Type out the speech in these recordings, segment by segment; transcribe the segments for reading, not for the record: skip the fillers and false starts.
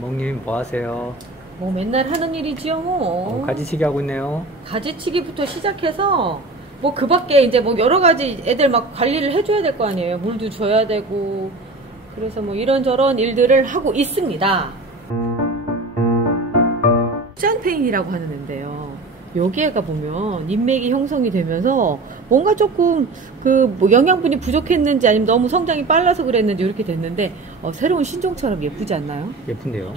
멍님 뭐 하세요? 뭐 맨날 하는 일이지요 뭐. 가지치기 하고 있네요. 가지치기부터 시작해서 뭐 그 밖에 이제 뭐 여러 가지 애들 막 관리를 해줘야 될 거 아니에요. 물도 줘야 되고. 그래서 뭐 이런저런 일들을 하고 있습니다. 짠페인이라고 하는데요. 여기에가 보면 인맥이 형성이 되면서 뭔가 조금 그 뭐 영양분이 부족했는지 아니면 너무 성장이 빨라서 그랬는지 이렇게 됐는데 새로운 신종처럼 예쁘지 않나요? 예쁜데요.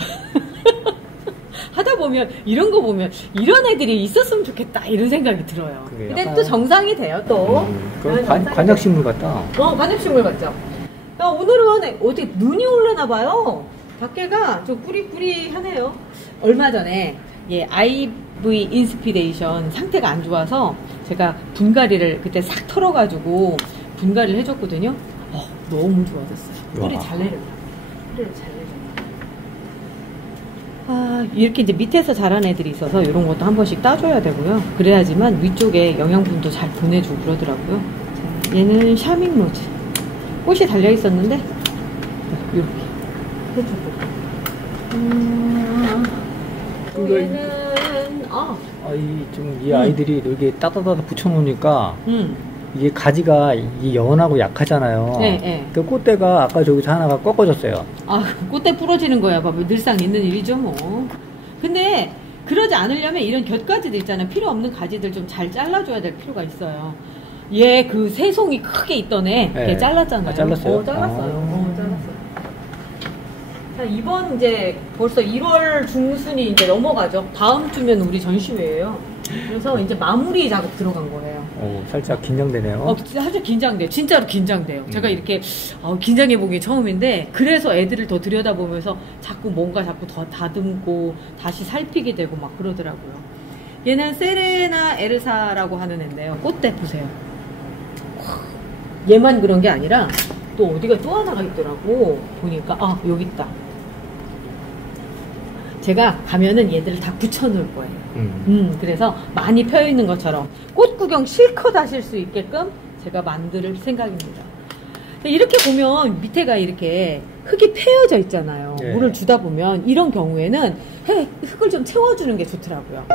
하다 보면 이런 거 보면 이런 애들이 있었으면 좋겠다 이런 생각이 들어요. 근데 약간... 또 정상이 돼요 또. 관약식물 같다. 관약식물 같죠. 오늘은 어디 눈이 올려나 봐요. 밖에가 좀 꾸리꾸리하네요. 얼마 전에 IV 인스피레이션 상태가 안 좋아서 제가 분갈이를 그때 싹 털어가지고 분갈이를 해줬거든요. 너무 좋아졌어요. 뿌리 잘 내려요. 뿌리를 잘 내려요. 이렇게 이제 밑에서 자란 애들이 있어서 이런 것도 한 번씩 따줘야 되고요. 그래야지만 위쪽에 영양분도 잘 보내주고 그러더라고요. 자, 얘는 샤밍로즈. 꽃이 달려 있었는데 이렇게. 얘는 이 아이들이 이렇게 따다다다 붙여놓으니까 이게 가지가 이게 연하고 약하잖아요. 네. 그 꽃대가 아까 저기서 하나가 꺾어졌어요. 꽃대 부러지는 거야. 봐봐. 늘상 있는 일이죠 뭐. 근데 그러지 않으려면 이런 곁가지들 있잖아요. 필요 없는 가지들 좀 잘 잘라줘야 될 필요가 있어요. 얘 그 새송이 크게 있던 애, 걔 잘랐잖아요. 잘랐어요? 잘랐어요. 잘랐어요. 자, 이번 이제 벌써 1월 중순이 이제 넘어가죠. 다음 주면 우리 전시회예요. 그래서 이제 마무리 작업 들어간 거예요. 살짝 긴장되네요. 살짝 긴장돼요. 진짜로 긴장돼요. 제가 이렇게 긴장해보기 처음인데 그래서 애들을 더 들여다보면서 자꾸 더 다듬고 다시 살피게 되고 막 그러더라고요. 얘는 세레나 에르사라고 하는 애인데요. 꽃대 보세요. 얘만 그런 게 아니라 또 어디가 또 하나가 있더라고. 보니까 여기 있다. 제가 가면은 얘들을 다 붙여놓을 거예요. 그래서 많이 펴있는 것처럼 꽃 구경 실컷 하실 수 있게끔 제가 만들 생각입니다. 이렇게 보면 밑에가 이렇게 흙이 패여져 있잖아요. 네. 물을 주다 보면 이런 경우에는 흙을 좀 채워주는 게 좋더라고요.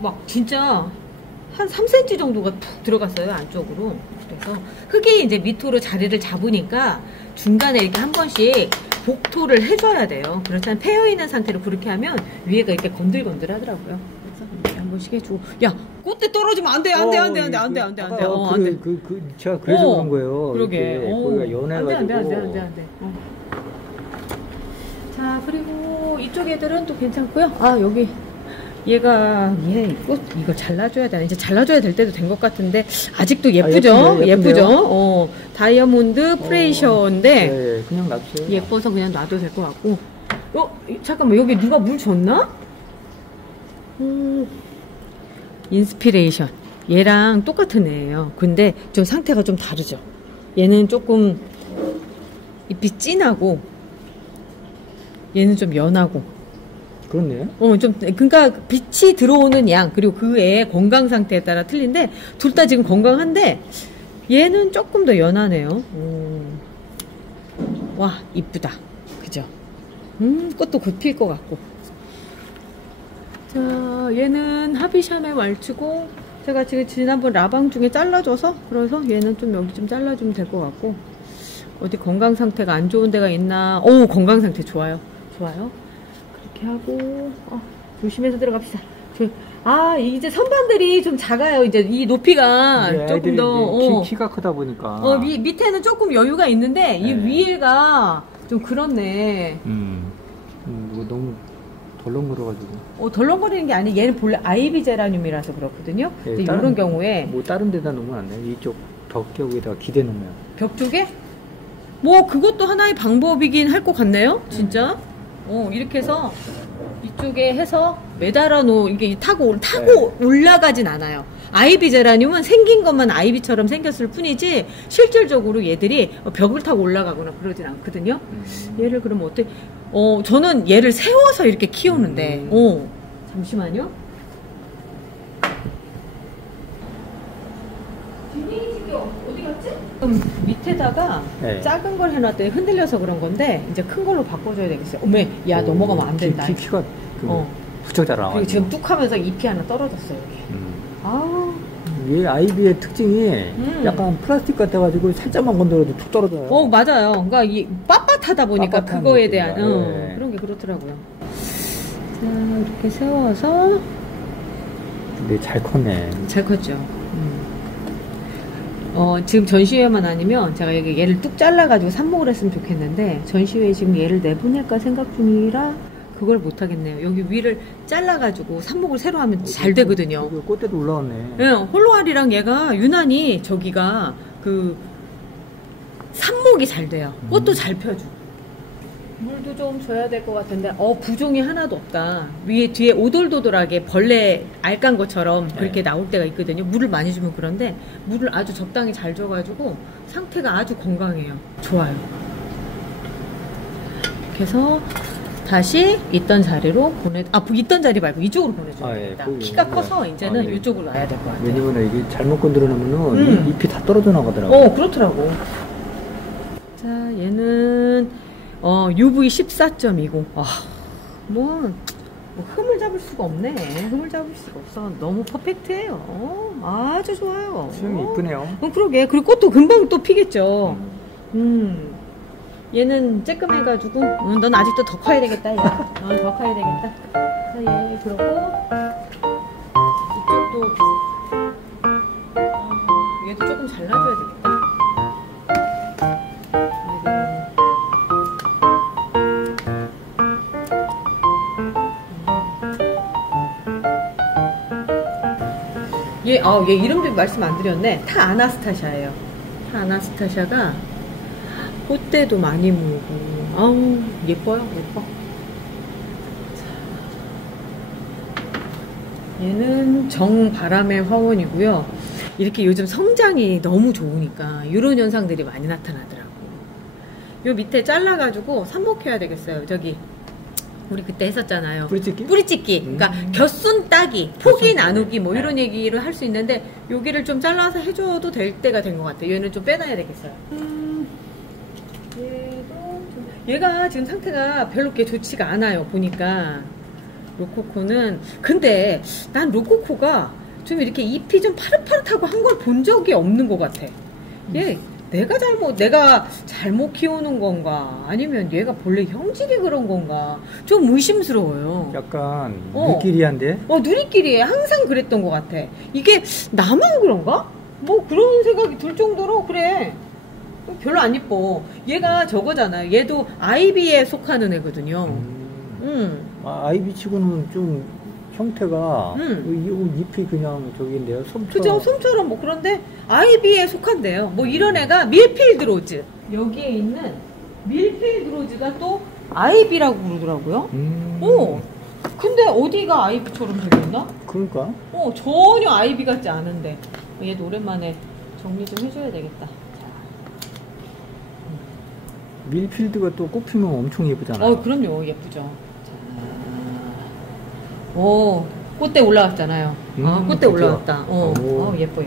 막 진짜 한 3cm 정도가 푹 들어갔어요 안쪽으로. 그래서 흙이 이제 밑으로 자리를 잡으니까 중간에 이렇게 한 번씩 복토를 해줘야 돼요. 그렇지 않으면 패여있는 상태로 그렇게 하면 위에가 이렇게 건들건들 하더라고요. 그래서 이렇게 한 번씩 해주고. 야, 꽃대 떨어지면 안 돼. 안 돼. 제가 그래서 그런 거예요. 그러게. 거기가 연해가지고. 안 돼. 자, 그리고 이쪽 애들은 또 괜찮고요. 여기 얘가 이거 잘라줘야 되나? 이제 잘라줘야 될 때도 된 것 같은데 아직도 예쁘죠? 예쁘죠? 다이아몬드 프레이셔인데 네, 그냥 놔두세요. 예뻐서 그냥 놔도 될 것 같고. 잠깐만, 여기 누가 물 줬나? 인스피레이션 얘랑 똑같은 애예요. 근데 좀 상태가 좀 다르죠. 얘는 조금 잎이 진하고 얘는 좀 연하고. 그렇네요. 그러니까 빛이 들어오는 양 그리고 그 애의 건강 상태에 따라 틀린데 둘 다 지금 건강한데 얘는 조금 더 연하네요. 와, 이쁘다. 그죠? 꽃도 곧 필 것 같고. 자, 얘는 하비샴의 왈츠고 제가 지금 지난번 라방 중에 잘라줘서 그래서 얘는 좀 여기 좀 잘라주면 될 것 같고. 어디 건강 상태가 안 좋은 데가 있나? 건강 상태 좋아요. 하고 조심해서 들어갑시다. 이제 선반들이 좀 작아요. 이제 이 높이가 조금 더 키가 크다 보니까 밑에는 조금 여유가 있는데 이 위에가 좀 그렇네. 이거 너무 덜렁거려가지고. 덜렁거리는 게 아니고 얘는 본래 아이비 제라늄이라서 그렇거든요. 이런 경우에 다른 데다 놓으면 안 돼요. 이쪽 벽쪽에다가 기대 놓으면. 벽 쪽에? 뭐 그것도 하나의 방법이긴 할 것 같네요. 진짜. 이렇게 해서 이쪽에 해서 매달아 놓고 이게 타고 올라가진 않아요. 아이비 제라늄은 생긴 것만 아이비처럼 생겼을 뿐이지 실질적으로 얘들이 벽을 타고 올라가거나 그러진 않거든요. 얘를 그럼 어떻게 저는 얘를 세워서 이렇게 키우는데 잠시만요. 비닐지기 어디 갔지? 그럼 밑에다가 네. 작은 걸 해놨더니 흔들려서 그런 건데 이제 큰 걸로 바꿔줘야 되겠어요. 어메, 야 넘어가면 안 된다. 키가 부쩍 자라. 그리고 지금 뚝하면서 잎이 하나 떨어졌어요 여기. 얘 아이비의 특징이 약간 플라스틱 같아가지고 살짝만 건드려도 툭 떨어져요. 맞아요. 그러니까 이 빳빳하다 보니까 그거에 대한 네. 그런 게 그렇더라고요. 자, 이렇게 세워서. 근데 잘 컸네. 잘 컸죠. 지금 전시회만 아니면 제가 여기 얘를 뚝 잘라가지고 삽목을 했으면 좋겠는데 전시회에 지금 얘를 내보낼까 생각 중이라 그걸 못하겠네요. 여기 위를 잘라가지고 삽목을 새로 하면 잘 되거든요. 꽃대도 올라왔네. 네, 홀로알이랑 얘가 유난히 저기가 그 삽목이 잘 돼요. 꽃도 잘 펴주고. 물도 좀 줘야 될 것 같은데 부종이 하나도 없다. 위에 뒤에 오돌도돌하게 벌레 알깐 것처럼 그렇게 나올 때가 있거든요. 물을 많이 주면 그런데 물을 아주 적당히 잘 줘가지고 상태가 아주 건강해요. 좋아요. 그래서 다시 있던 자리로 있던 자리 말고 이쪽으로 보내줘야 되겠다. 키가 커서 이제는 이쪽으로 와야 될 것 같아요. 왜냐면 이게 잘못 건드려 놓으면은 잎이 다 떨어져 나가더라고. 그렇더라고. 자, 얘는 UV 14.20. 뭐 흠을 잡을 수가 없네. 흠을 잡을 수가 없어. 너무 퍼펙트해요. 아주 좋아요. 수영이 이쁘네요. 그러게. 그리고 꽃도 금방 또 피겠죠. 얘는 쬐끔해가지고 넌 아직도 더 커야 되겠다. 야. 더 커야 되겠다. 자, 얘 그러고 이쪽도 얘도 조금 잘라줘야 되겠다. 얘 이름도 말씀 안 드렸네. 타 아나스타샤예요. 타 아나스타샤가 꽃대도 많이 물고, 예뻐요, 예뻐. 얘는 정바람의 화원이고요. 이렇게 요즘 성장이 너무 좋으니까 이런 현상들이 많이 나타나더라고. 요 밑에 잘라가지고 삽목해야 되겠어요. 저기 우리 그때 했었잖아요. 뿌리찍기? 뿌리찍기. 그러니까 곁순 따기, 포기 나누기 뭐 이런 얘기를 할 수 있는데 여기를 좀 잘라서 해줘도 될 때가 된 것 같아요. 얘는 좀 빼놔야 되겠어요. 얘가 지금 상태가 별로 그렇게 좋지가 않아요. 보니까 로코코는. 근데 난 로코코가 좀 이렇게 잎이 좀 파릇파릇하고 한 걸 본 적이 없는 것 같아. 얘 내가 잘못 키우는 건가 아니면 얘가 본래 형질이 그런 건가 좀 의심스러워요. 약간 누리끼리한데? 누리끼리에 항상 그랬던 것 같아. 이게 나만 그런가? 뭐 그런 생각이 들 정도로 그래. 별로 안 이뻐. 얘가 저거잖아요. 얘도 아이비에 속하는 애거든요. 아이비 치고는 좀 형태가 잎이 그냥 저기인데요. 솜처럼. 그죠? 솜처럼 뭐 그런데 아이비에 속한대요. 뭐 이런 애가 밀필드 로즈. 여기에 있는 밀필드 로즈가 또 아이비라고 그러더라고요. 근데 어디가 아이비처럼 생겼나? 그러니까. 전혀 아이비 같지 않은데. 얘도 오랜만에 정리 좀 해줘야 되겠다. 밀필드가 또 꽃피면 엄청 예쁘잖아요. 그럼요. 예쁘죠. 꽃대 올라왔잖아요. 꽃대 올라왔다. 예뻐.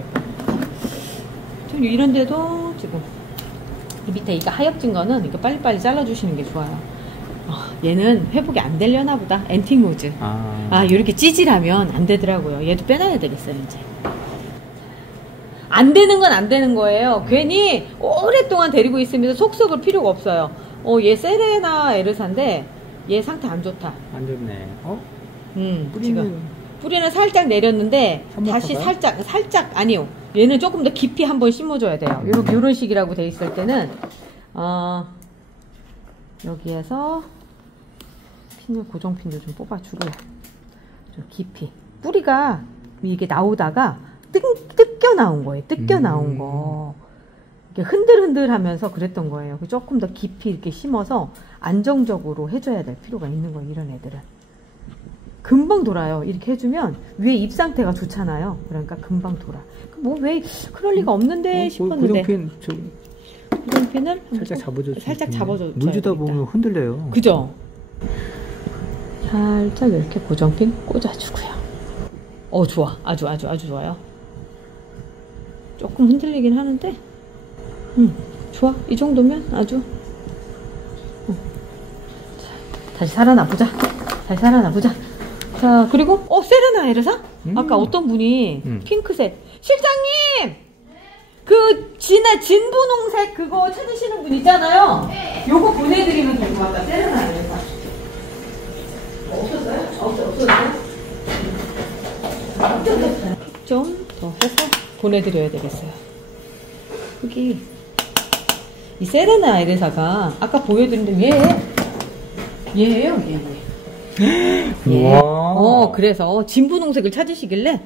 지금 이런 데도 지금 이 밑에 이거 하엽진 거는 이거 빨리빨리 잘라주시는 게 좋아요. 얘는 회복이 안 되려나 보다. 앤틱 로즈. 이렇게 찌질하면 안 되더라고요. 얘도 빼놔야 되겠어요, 이제. 안 되는 건 안 되는 거예요. 괜히 오랫동안 데리고 있으면서 속 썩을 필요가 없어요. 얘 세레나 에르사인데 얘 상태 안 좋다. 안 좋네. 뿌리는 살짝 내렸는데 다시 살짝 아니요. 얘는 조금 더 깊이 한번 심어줘야 돼요. 요런 식이라고 돼 있을 때는 여기에서 고정핀도 좀 뽑아주고 좀 깊이 뿌리가 이게 나오다가 뜯겨 나온 거예요. 뜯겨 나온 거. 이렇게 흔들흔들 하면서 그랬던 거예요. 조금 더 깊이 이렇게 심어서 안정적으로 해줘야 될 필요가 있는 거예요. 이런 애들은. 금방 돌아요. 이렇게 해주면 위에 입 상태가 좋잖아요. 그러니까 금방 돌아. 뭐 왜 그럴 리가 없는데 싶었는데. 고정핀 고정핀을 살짝 잡아줘. 살짝 잡아줘. 물 주다 보면 흔들려요. 그죠? 살짝 이렇게 고정핀 꽂아주고요. 좋아. 아주 좋아요. 조금 흔들리긴 하는데, 좋아. 이 정도면 아주. 다시 살아나보자. 자, 그리고, 세레나 에르사? 아까 어떤 분이 핑크색. 실장님! 그, 진 분홍색 그거 찾으시는 분 있잖아요? 네. 요거 보내드리면 될 것 같다. 세레나 에르사. 없었어요? 좀 더 해서 보내드려야 되겠어요. 여기 이 세레나 에레사가 아까 보여드린 얘예요. 얘. 그래서 진분홍색을 찾으시길래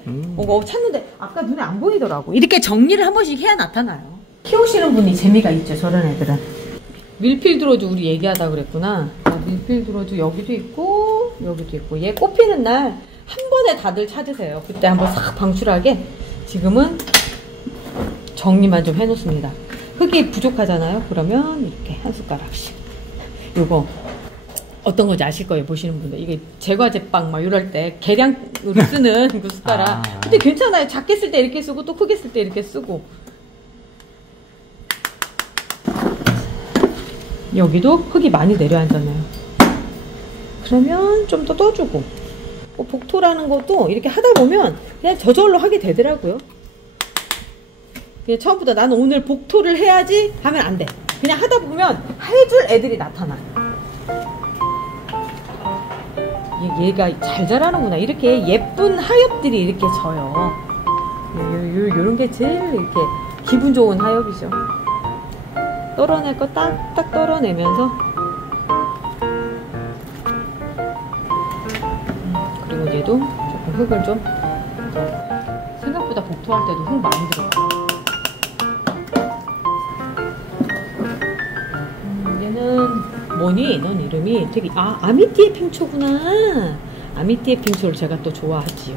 찾는데 아까 눈에 안 보이더라고. 이렇게 정리를 한 번씩 해야 나타나요. 키우시는 분이 재미가 있죠, 저런 애들은. 밀필드 로즈 우리 얘기하다 그랬구나. 밀필드 로즈 여기도 있고 여기도 있고. 얘 꽃피는 날 한 번에 다들 찾으세요. 그때 한번 싹 방출하게. 지금은 정리만 좀 해놓습니다. 흙이 부족하잖아요. 그러면 이렇게 한 숟가락씩. 요거 어떤 건지 아실 거예요, 보시는 분들. 이게 제과제빵 막 이럴 때 계량으로 쓰는 그 숟가락. 근데 괜찮아요. 작게 쓸 때 이렇게 쓰고 또 크게 쓸 때 이렇게 쓰고. 여기도 흙이 많이 내려앉잖아요. 그러면 좀 더 떠주고. 복토라는 것도 이렇게 하다 보면 그냥 저절로 하게 되더라고요. 그냥 처음부터 나는 오늘 복토를 해야지 하면 안 돼. 그냥 하다 보면 해줄 애들이 나타나. 얘가 잘 자라는구나. 이렇게 예쁜 하엽들이 이렇게 져요. 요런 게 제일 이렇게 기분 좋은 하엽이죠. 떨어낼 거 딱딱 떨어내면서. 그리고 얘도 조금 흙을 좀, 생각보다 복토할 때도 흙 많이 들어가요. 얘는 뭐니? 넌 이름이 되게, 아미띠의 핑초구나. 아미띠의 핑초를 제가 또 좋아하지요.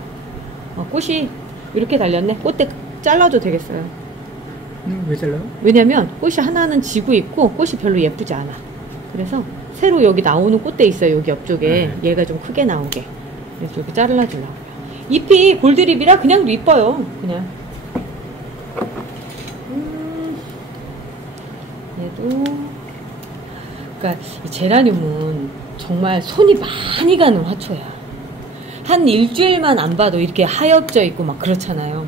꽃이 이렇게 달렸네. 꽃대 잘라도 되겠어요. 왜 잘라요? 왜냐면 꽃이 하나는 지고 있고 꽃이 별로 예쁘지 않아. 그래서 새로 여기 나오는 꽃대 있어요. 여기 옆쪽에. 얘가 좀 크게 나오게. 그래서 이렇게 잘라주려고요. 잎이 골드립이라 그냥도 이뻐요. 그냥. 얘도. 그러니까 이 제라늄은 정말 손이 많이 가는 화초야. 한 일주일만 안 봐도 이렇게 하엽져 있고 막 그렇잖아요.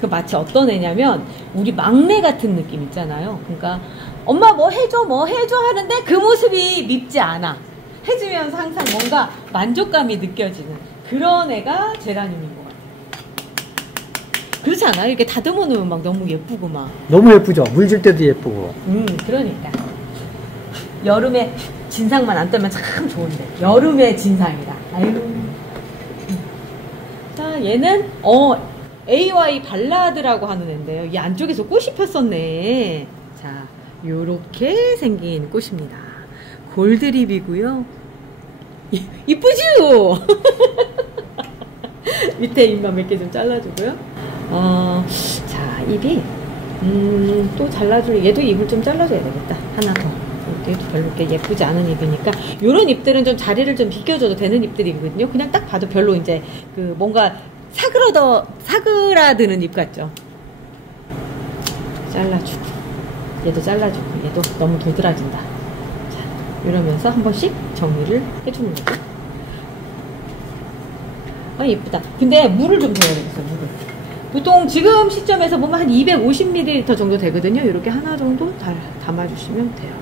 그 마치 어떤 애냐면 우리 막내 같은 느낌 있잖아요. 그러니까 엄마 뭐 해줘 하는데 그 모습이 밉지 않아. 해주면서 항상 뭔가 만족감이 느껴지는 그런 애가 제라늄인 것 같아요. 그렇지 않아요? 이렇게 다듬어 놓으면 막 너무 예쁘고 막. 너무 예쁘죠? 물 줄 때도 예쁘고. 그러니까. 여름에 진상만 안 뜨면 참 좋은데. 여름의 진상이다. 아유. 자, 얘는 AY 발라드라고 하는 애인데요. 이 안쪽에서 꽃이 폈었네. 자, 요렇게 생긴 꽃입니다. 골드립이고요. 이쁘죠? 밑에 잎만 몇 개 좀 잘라주고요. 자, 잎이 또 잘라줄. 얘도 잎을 좀 잘라줘야 되겠다. 하나 더. 얘도 별로 이렇게 예쁘지 않은 잎이니까 요런 잎들은 좀 자리를 좀 비껴줘도 되는 잎들이거든요. 그냥 딱 봐도 별로 이제 그 뭔가 사그라드는 잎 같죠. 잘라주고 얘도 잘라주고 얘도 너무 도드라진다. 자, 이러면서 한 번씩 정리를 해주는 거죠. 예쁘다. 근데 물을 좀 줘야 되겠어. 물을. 보통 지금 시점에서 보면 한 250ml 정도 되거든요. 이렇게 하나 정도 담아주시면 돼요.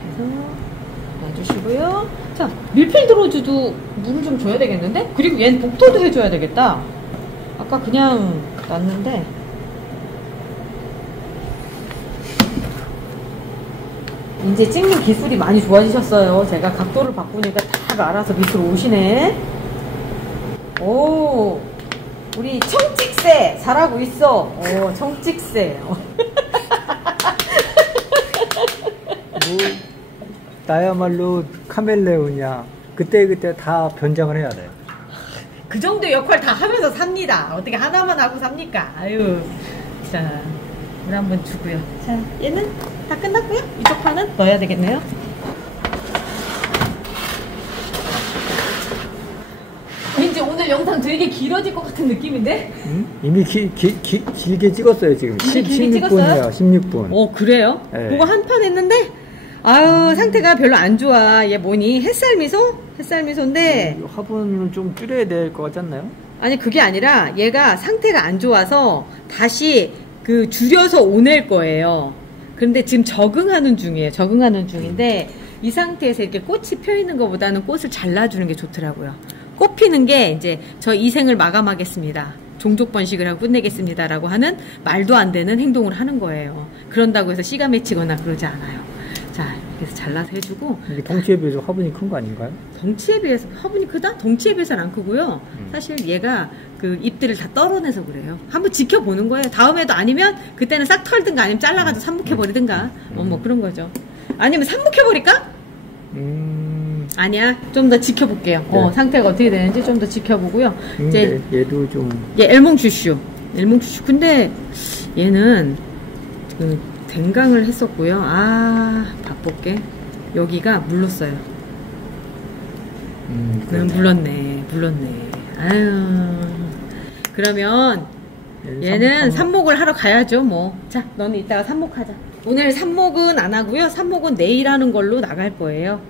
그래서 놔주시고요. 자, 밀필드 로즈도 물을 좀 줘야 되겠는데? 그리고 얘는 복토도 해줘야 되겠다. 아까 그냥 놨는데 이제 찍는 기술이 많이 좋아지셨어요. 제가 각도를 바꾸니까 다 알아서 밑으로 오시네. 오, 우리 청찍새 잘하고 있어. 청찍새. 나야말로 카멜레온이야. 그때 다 변장을 해야 돼. 그 정도 역할 다 하면서 삽니다. 어떻게 하나만 하고 삽니까? 아유. 자, 물 한번 주고요. 자, 얘는 다 끝났고요. 이쪽 판은 넣어야 되겠네요. 왠지 오늘 영상 되게 길어질 것 같은 느낌인데? 응? 이미 길게 찍었어요, 지금. 길게 16분이에요, 16분. 그래요? 네. 그거 한 판 했는데? 아유, 상태가 별로 안 좋아. 얘 뭐니? 햇살 미소? 햇살 미소인데. 화분을 좀 줄여야 될 것 같지 않나요? 아니, 그게 아니라 얘가 상태가 안 좋아서 다시 줄여서 오낼 거예요. 그런데 지금 적응하는 중이에요. 적응하는 중인데 이 상태에서 이렇게 꽃이 펴 있는 것보다는 꽃을 잘라주는 게 좋더라고요. 꽃 피는 게 이제 저 이 생을 마감하겠습니다. 종족 번식을 하고 끝내겠습니다. 라고 하는 말도 안 되는 행동을 하는 거예요. 그런다고 해서 씨가 맺히거나 그러지 않아요. 자, 이렇게 해서 잘라서 해주고. 이게 덩치에 비해서 화분이 큰 거 아닌가요? 덩치에 비해서 화분이 크다? 덩치에 비해서는 안 크고요. 사실 얘가 그 잎들을 다 떨어내서 그래요. 한번 지켜보는 거예요. 다음에도 아니면 그때는 싹 털든가 아니면 잘라가지고 삽목해버리든가 뭐 그런 거죠. 아니면 삽목해버릴까? 아니야. 좀 더 지켜볼게요. 네. 상태가 어떻게 되는지 좀 더 지켜보고요. 이제 얘도 좀. 얘 엘몽슈슈. 엘몽슈슈. 근데 얘는 댕강을 했었고요. 바쁠게. 여기가 물렀어요. 물렀네. 아유. 그러면 얘는 삽목을 하러 가야죠, 뭐. 자, 너는 이따가 삽목하자. 오늘 삽목은 안 하고요. 삽목은 내일 하는 걸로 나갈 거예요.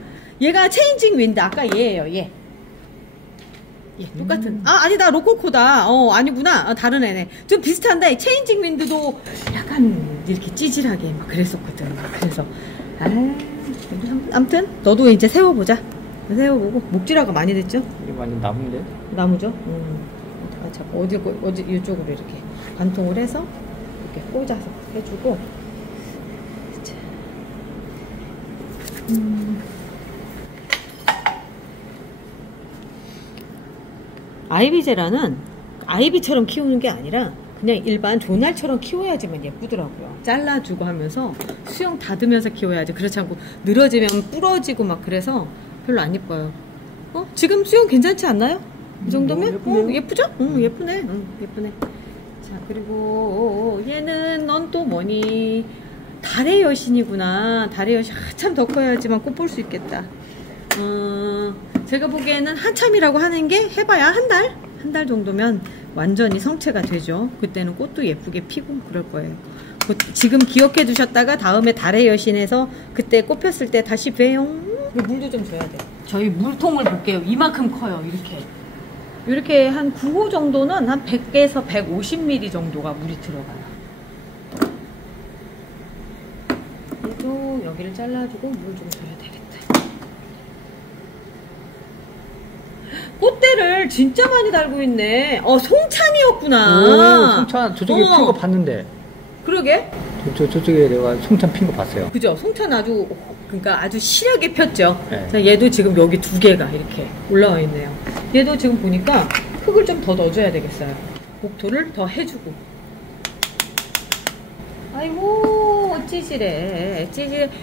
얘가 체인징 윈드. 아까 얘예요, 얘. 똑같은. 아니다. 로코코다. 아니구나. 다른 애네. 좀 비슷한데, 체인징 윈드도 약간 이렇게 찌질하게 막 그랬었거든. 그래서. 아무튼, 너도 이제 세워보자. 세워보고. 목질하고 많이 됐죠? 이게 완전 나무인데? 나무죠? 자꾸 어디, 이쪽으로 이렇게 관통을 해서, 이렇게 꽂아서 해주고. 자. 아이비제라는 아이비처럼 키우는 게 아니라 그냥 일반 조날처럼 키워야지만 예쁘더라고요. 잘라주고 하면서 수영 닫으면서 키워야지. 그렇지 않고 늘어지면 부러지고 막 그래서 별로 안 예뻐요. 지금 수영 괜찮지 않나요? 이 정도면? 예쁘죠? 예쁘네. 예쁘네. 자, 그리고 얘는 넌 또 뭐니? 달의 여신이구나. 달의 여신 한참 더 커야지만 꽃 볼 수 있겠다. 제가 보기에는 한참이라고 하는 게 해봐야 한 달 정도면 완전히 성체가 되죠. 그때는 꽃도 예쁘게 피고 그럴 거예요. 지금 기억해 두셨다가 다음에 달의 여신에서 그때 꽃 폈을 때 다시 봬요. 물도 좀 줘야 돼. 저희 물통을 볼게요. 이만큼 커요. 이렇게 한 9호 정도는 한 100에서 150ml 정도가 물이 들어가요. 얘도 여기를 잘라주고 물 좀 줘야 되겠다. 꽃대를 진짜 많이 달고 있네. 송찬이었구나. 송찬 저쪽에 핀 거 봤는데. 그러게. 저쪽에 내가 송찬 핀 거 봤어요. 그죠. 송찬 그러니까 아주 실하게 폈죠. 네. 자, 얘도 지금 여기 2개가 이렇게 올라와 있네요. 얘도 지금 보니까 흙을 좀 더 넣어줘야 되겠어요. 목토를 더 해주고. 아이고, 찌질해.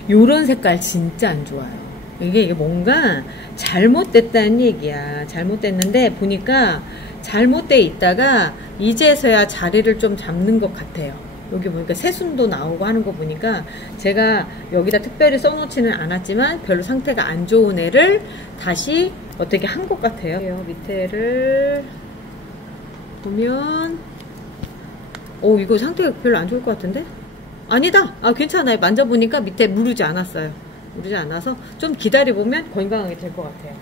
요런 색깔 진짜 안 좋아요. 이게 뭔가 잘못됐다는 얘기야. 잘못됐는데 보니까 잘못돼 있다가 이제서야 자리를 좀 잡는 것 같아요. 여기 보니까 새순도 나오고 하는 거 보니까 제가 여기다 특별히 써놓지는 않았지만 별로 상태가 안 좋은 애를 다시 어떻게 한 것 같아요. 밑에를 보면 이거 상태가 별로 안 좋을 것 같은데? 아니다. 괜찮아요. 만져보니까 밑에 무르지 않았어요. 무르지 않아서 좀 기다려보면 건강하게 될 것 같아요.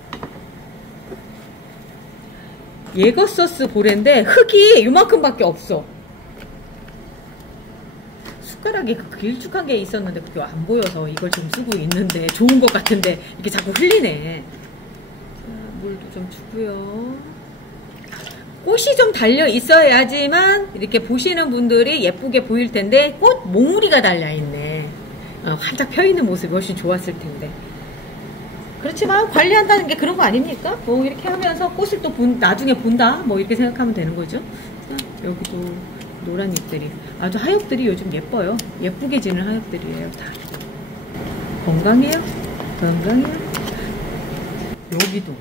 예거서스 보레인데 흙이 이만큼밖에 없어. 숟가락에 길쭉한 게 있었는데 그게 안 보여서 이걸 좀 쓰고 있는데 좋은 것 같은데 이게 자꾸 흘리네. 물도 좀 주고요. 꽃이 좀 달려 있어야지만 이렇게 보시는 분들이 예쁘게 보일 텐데 꽃 몽우리가 달려 있네. 활짝 펴있는 모습이 훨씬 좋았을 텐데. 그렇지만 관리한다는 게 그런 거 아닙니까? 이렇게 하면서 꽃을 또 나중에 본다? 이렇게 생각하면 되는 거죠. 여기도 노란 잎들이. 아주 하엽들이 요즘 예뻐요. 예쁘게 지는 하엽들이에요, 다. 건강해요. 여기도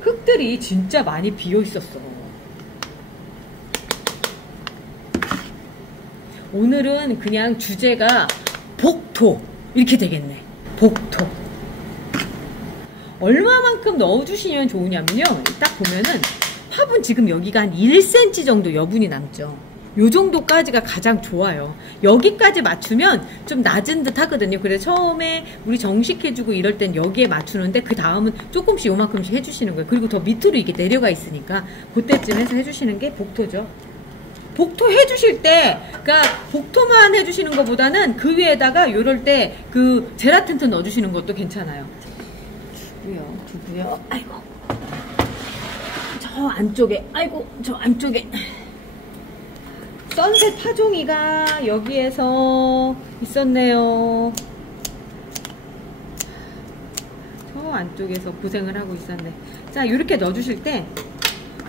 흙들이 진짜 많이 비어 있었어. 오늘은 그냥 주제가 복토 이렇게 되겠네. 복토. 얼마만큼 넣어주시면 좋으냐면요. 딱 보면은 화분 지금 여기가 한 1cm 정도 여분이 남죠. 요 정도까지가 가장 좋아요. 여기까지 맞추면 좀 낮은 듯 하거든요. 그래서 처음에 우리 정식해주고 이럴 땐 여기에 맞추는데 그 다음은 조금씩 요만큼씩 해주시는 거예요. 그리고 더 밑으로 이게 내려가 있으니까 그때쯤 해서 해주시는 게 복토죠. 복토 해주실 때, 그러니까 복토만 해주시는 것보다는 그 위에다가 요럴 때 그 제라틴트 넣어주시는 것도 괜찮아요. 두고요. 아이고. 저 안쪽에, 아이고, 저 안쪽에. 선셋 파종이가 여기에서 있었네요. 저 안쪽에서 고생을 하고 있었네. 자, 이렇게 넣어주실 때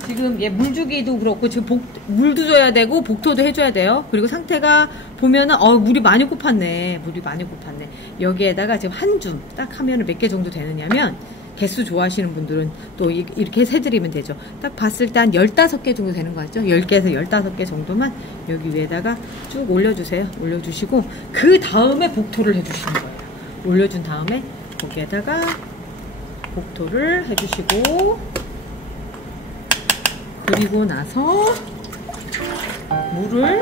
지금 얘 물주기도 그렇고 지금 물도 줘야 되고 복토도 해줘야 돼요. 그리고 상태가 보면은 물이 많이 곱았네. 물이 많이 곱았네. 여기에다가 지금 한 줌 딱 하면은 몇 개 정도 되느냐면 개수 좋아하시는 분들은 또 이렇게 해드리면 되죠. 딱 봤을 때 한 15개 정도 되는 거 같죠? 10개에서 15개 정도만 여기 위에다가 쭉 올려주세요. 올려주시고 그 다음에 복토를 해주시는 거예요. 올려준 다음에 거기에다가 복토를 해주시고 그리고 나서 물을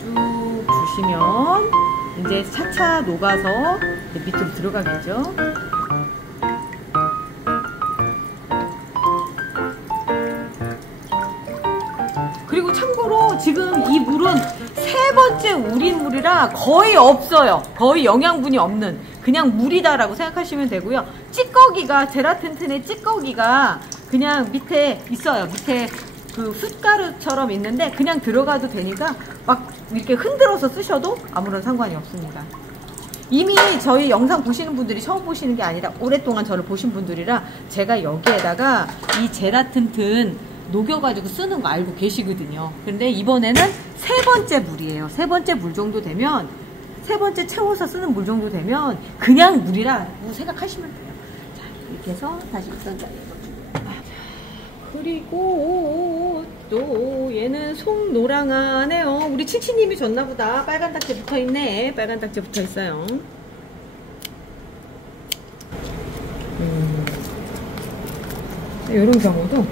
쭉 주시면 이제 차차 녹아서 밑으로 들어가겠죠. 그리고 참고로 지금 이 물은 세 번째 우린 물이라 거의 없어요. 거의 영양분이 없는 그냥 물이다라고 생각하시면 되고요. 찌꺼기가 제라틴트의 찌꺼기가 그냥 밑에 있어요. 밑에 그 숯가루처럼 있는데 그냥 들어가도 되니까 막 이렇게 흔들어서 쓰셔도 아무런 상관이 없습니다. 이미 저희 영상 보시는 분들이 처음 보시는 게 아니라 오랫동안 저를 보신 분들이라 제가 여기에다가 이 제라틴트 녹여가지고 쓰는 거 알고 계시거든요. 근데 이번에는 세 번째 물이에요. 세 번째 물 정도 되면 세 번째 채워서 쓰는 물 정도 되면 그냥 물이라고 생각하시면 돼요. 자, 이렇게 해서 다시 있던 자리에 그리고 또 얘는 송노랑하네요. 우리 치치님이 줬나보다. 빨간 딱지 붙어있네. 빨간 딱지 붙어있어요. 이런 경우도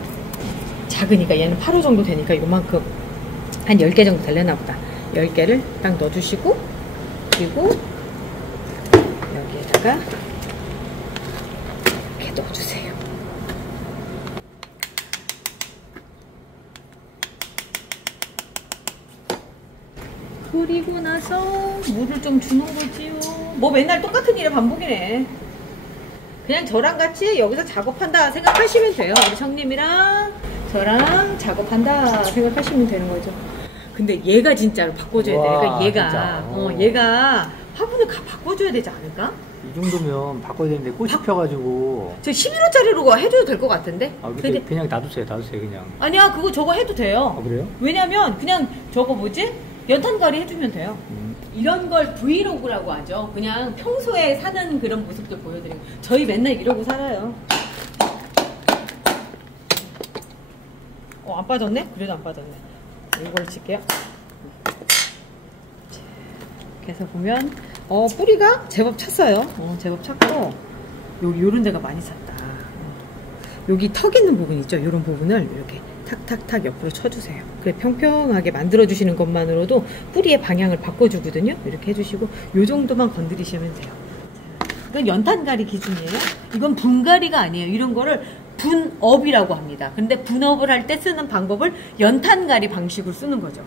작으니까 얘는 8호 정도 되니까 요만큼 한 10개 정도 되려나보다. 10개를 딱 넣어주시고 그리고 여기에다가 이렇게 넣어주세요. 그리고 나서 물을 좀 주는 거지요. 뭐 맨날 똑같은 일의 반복이네. 그냥 저랑 같이 여기서 작업한다 생각하시면 돼요. 우리 형님이랑 저랑 작업한다 생각하시면 되는 거죠. 근데 얘가 진짜로 바꿔줘야 돼. 그러니까 얘가 화분을 바꿔줘야 되지 않을까? 이 정도면 바꿔야 되는데 꽃이 펴가지고 저 11호짜리로 해줘도 될 것 같은데? 근데 그냥 놔두세요 그냥. 아니야, 그거 저거 해도 돼요. 그래요? 왜냐면 그냥 저거 뭐지? 연탄가리 해주면 돼요. 이런 걸 브이로그라고 하죠. 그냥 평소에 사는 그런 모습들 보여드리고. 저희 맨날 이러고 살아요. 안 빠졌네? 그래도 안 빠졌네. 이걸 칠게요. 이렇게 해서 보면 뿌리가 제법 찼어요. 제법 찼고 요런 데가 많이 찼다. 여기 턱 있는 부분 있죠? 요런 부분을 이렇게 탁탁탁 옆으로 쳐주세요. 그래 평평하게 만들어주시는 것만으로도 뿌리의 방향을 바꿔주거든요. 이렇게 해주시고 요 정도만 건드리시면 돼요. 이건 연탄가리 기준이에요. 이건 분가리가 아니에요. 이런 거를 분업이라고 합니다. 근데 분업을 할 때 쓰는 방법을 연탄가리 방식으로 쓰는 거죠.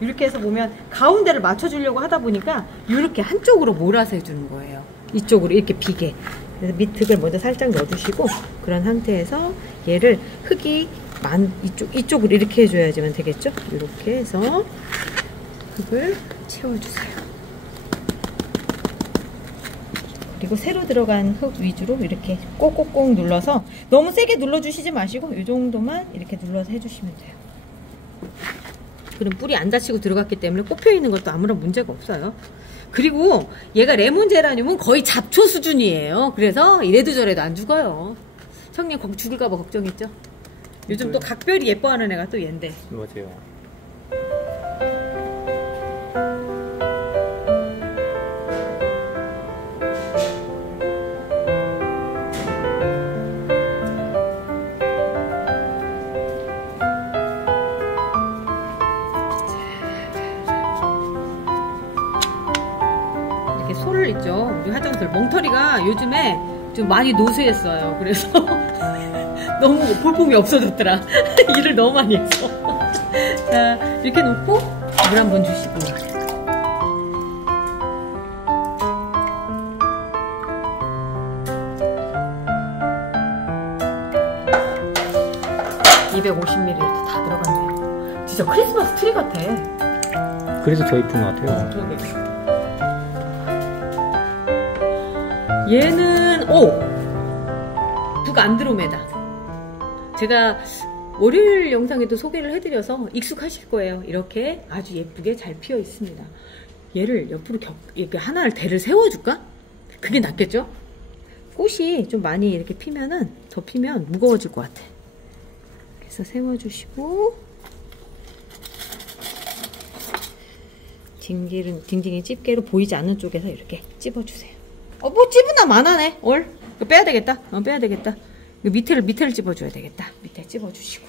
이렇게 해서 보면 가운데를 맞춰주려고 하다 보니까 이렇게 한쪽으로 몰아서 해주는 거예요. 이쪽으로 이렇게 비게. 그래서 밑흙을 먼저 살짝 넣어주시고 그런 상태에서 얘를 흙이 이쪽으로 이렇게 해줘야지만 되겠죠? 이렇게 해서 흙을 채워주세요. 그리고 새로 들어간 흙 위주로 이렇게 꼭꼭꼭 눌러서 너무 세게 눌러주시지 마시고 이 정도만 이렇게 눌러서 해주시면 돼요. 그럼 뿌리 안 다치고 들어갔기 때문에 꼽혀있는 것도 아무런 문제가 없어요. 그리고 얘가 레몬 제라늄은 거의 잡초 수준이에요. 그래서 이래도 저래도 안 죽어요. 형님 죽을까봐 걱정했죠? 요즘 또 각별히 예뻐하는 애가 또 얘인데. 맞아요. 솔을 있죠. 우리 화장실 멍터리가 요즘에 좀 많이 노쇠했어요. 그래서 너무 볼품이 없어졌더라. 일을 너무 많이 했어. 자, 이렇게 놓고 물 한번 주시고. (250ml) 다 들어갔네요. 진짜 크리스마스 트리 같아. 그래서 더 이쁜 것 같아요. 그러게. 얘는 북 안드로메다. 제가 월요일 영상에도 소개를 해드려서 익숙하실 거예요. 이렇게 아주 예쁘게 잘 피어 있습니다. 얘를 옆으로 이렇게 하나를 대를 세워줄까? 그게 낫겠죠? 꽃이 좀 많이 이렇게 피면은 더 피면 무거워질 것 같아. 그래서 세워주시고 딩딩이 집게로 보이지 않는 쪽에서 이렇게 찝어주세요. 뭐 찝으나 마나네. 이거 빼야 되겠다. 빼야 되겠다. 이거 밑에를 찝어줘야 되겠다. 밑에 찝어주시고.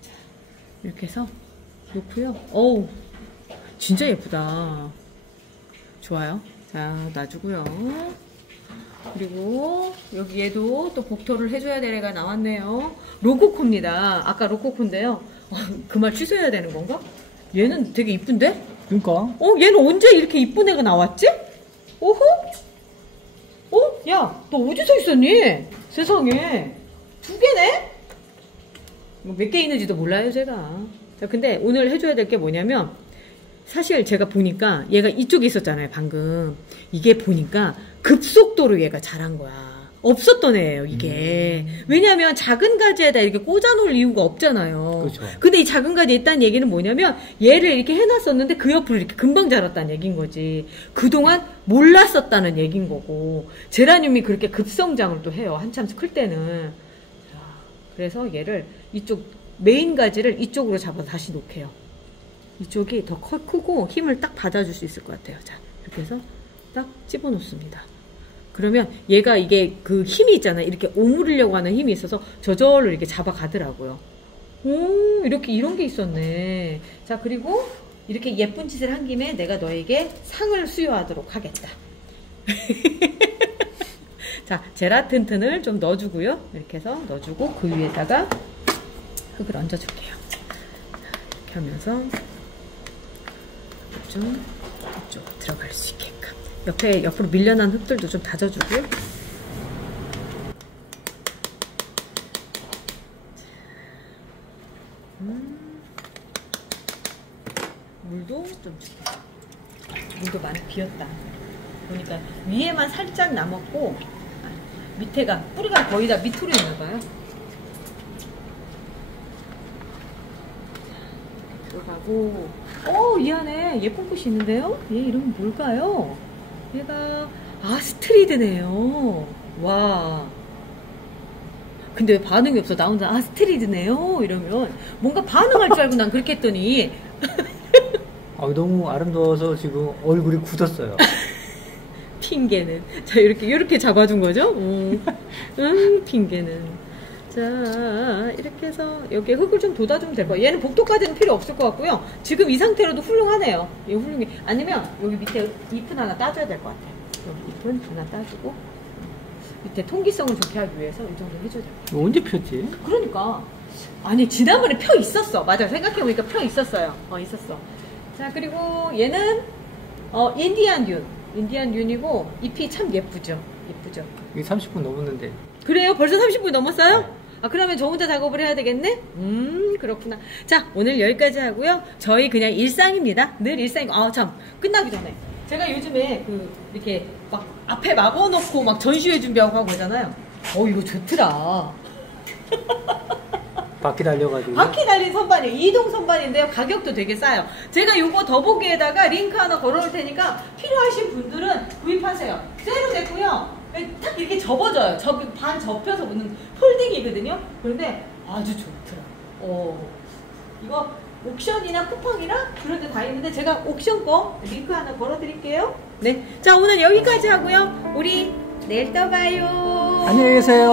자, 이렇게 해서 놓고요. 어우, 진짜 예쁘다. 좋아요. 자, 놔주고요. 그리고 여기 얘도 또 복토를 해줘야 될 애가 나왔네요. 로코코입니다. 아까 로코코인데요. 그 말 취소해야 되는 건가? 얘는 되게 이쁜데? 그러니까. 얘는 언제 이렇게 이쁜 애가 나왔지? 오호? 야, 너 어디서 있었니? 세상에. 2개네? 몇 개 있는지도 몰라요, 제가. 자, 근데 오늘 해줘야 될 게 뭐냐면, 사실 제가 보니까 얘가 이쪽에 있었잖아요, 방금. 이게 보니까 급속도로 얘가 자란 거야. 없었던 애예요, 이게. 왜냐면 작은 가지에다 이렇게 꽂아놓을 이유가 없잖아요. 그렇죠. 근데 이 작은 가지에 있다는 얘기는 뭐냐면 얘를 이렇게 해놨었는데 그 옆으로 이렇게 금방 자랐다는 얘기인 거지. 그동안 몰랐었다는 얘기인 거고. 제라늄이 그렇게 급성장을 또 해요, 한참 클 때는. 자, 그래서 얘를 이쪽 메인 가지를 이쪽으로 잡아서 다시 놓게요. 이쪽이 더 크고 힘을 딱 받아줄 수 있을 것 같아요. 자, 이렇게 해서 딱 집어놓습니다. 그러면 얘가 이게 그 힘이 있잖아요. 이렇게 오므리려고 하는 힘이 있어서 저절로 이렇게 잡아가더라고요. 이렇게 이런 게 있었네. 자, 그리고 이렇게 예쁜 짓을 한 김에 내가 너에게 상을 수여하도록 하겠다. 자, 제라틴을 좀 넣어주고요. 이렇게 해서 넣어주고 그 위에다가 흙을 얹어줄게요. 이렇게 하면서 좀 이쪽 들어갈 수 있게끔. 옆으로 밀려난 흙들도 좀 다져주고요. 물도 좀 줄게요. 물도 많이 비었다. 보니까 위에만 살짝 남았고 밑에가 뿌리가 거의 다 밑으로 있나봐요. 들어가고 이 안에 예쁜 꽃이 있는데요? 얘 이름은 뭘까요? 얘가 아스트리드네요. 와. 근데 왜 반응이 없어? 나 혼자 아스트리드네요 이러면 뭔가 반응할 줄 알고 난 그렇게 했더니 너무 아름다워서 지금 얼굴이 굳었어요. 핑계는. 자, 이렇게 잡아준 거죠? 핑계는. 자, 이렇게 해서 여기에 흙을 좀 돋아주면 될 거예요. 얘는 복도까지는 필요 없을 것 같고요. 지금 이 상태로도 훌륭하네요. 얘 훌륭해. 아니면 여기 밑에 잎은 하나 따줘야 될 것 같아요. 여기 잎은 하나 따주고 밑에 통기성을 좋게 하기 위해서 이 정도 해줘야 될 것 같아요. 언제 폈지? 그러니까. 아니, 지난번에 펴 있었어. 맞아. 생각해보니까 펴 있었어요. 있었어. 자, 그리고 얘는 인디안 듄이고 잎이 참 예쁘죠. 예쁘죠. 이게 30분 넘었는데. 그래요? 벌써 30분 넘었어요? 그러면 저 혼자 작업을 해야 되겠네? 그렇구나. 자, 오늘 여기까지 하고요. 저희 그냥 일상입니다. 늘 일상이고. 참, 끝나기 전에. 제가 요즘에 이렇게 막 앞에 막아놓고 막 전시회 준비하고 하고 그러잖아요. 이거 좋더라. 바퀴 달려가지고. 바퀴 달린 선반이에요. 이동 선반인데요. 가격도 되게 싸요. 제가 요거 더보기에다가 링크 하나 걸어놓을 테니까 필요하신 분들은 구입하세요. 쇠로 됐고요. 딱 이렇게 접어져요. 반 접혀서 오는 폴딩이거든요. 그런데 아주 좋더라고요. 이거 옥션이나 쿠팡이나 그런 데 다 있는데 제가 옥션 거 링크 하나 걸어드릴게요. 네. 자, 오늘 여기까지 하고요. 우리 내일 또 봐요. 안녕히 계세요.